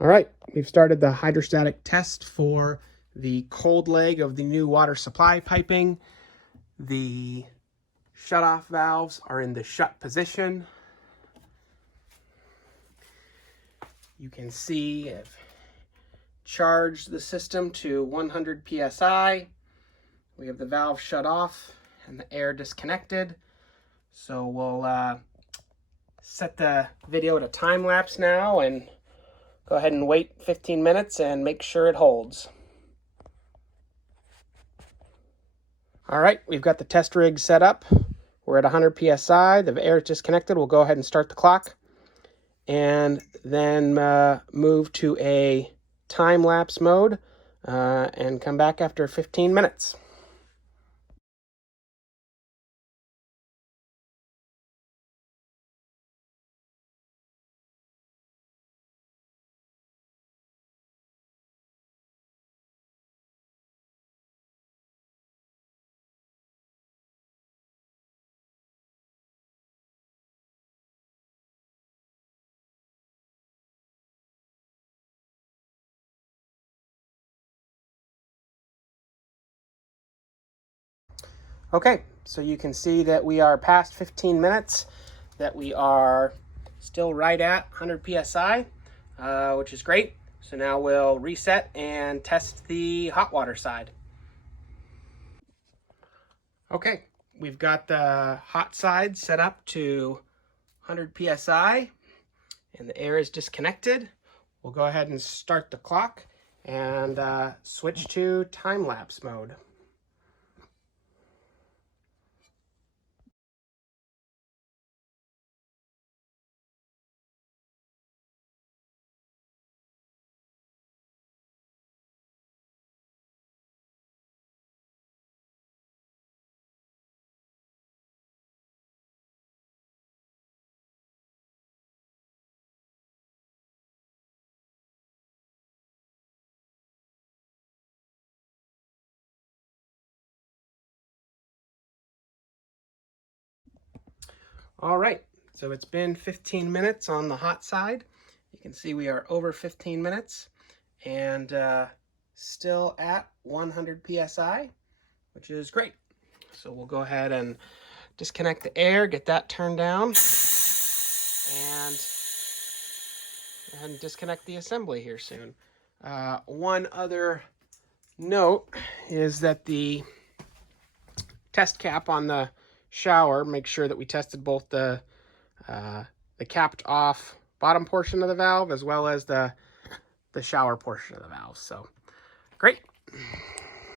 All right, we've started the hydrostatic test for the cold leg of the new water supply piping. The shutoff valves are in the shut position. You can see I've charged the system to 100 psi. We have the valve shut off and the air disconnected. So we'll set the video to time lapse now and go ahead and wait 15 minutes and make sure it holds. All right, we've got the test rig set up. We're at 100 psi. The air is disconnected. We'll go ahead and start the clock and then move to a time lapse mode and come back after 15 minutes. Okay, so you can see that we are past 15 minutes, that we are still right at 100 psi, which is great. So now we'll reset and test the hot water side. Okay, we've got the hot side set up to 100 psi and the air is disconnected. We'll go ahead and start the clock and switch to time lapse mode. All right, so it's been 15 minutes on the hot side. You can see we are over 15 minutes and still at 100 psi, which is great. So we'll go ahead and disconnect the air, get that turned down, and go ahead and disconnect the assembly here soon. One other note is that the test cap on the shower, make sure that we tested both the capped off bottom portion of the valve as well as the shower portion of the valve. So great.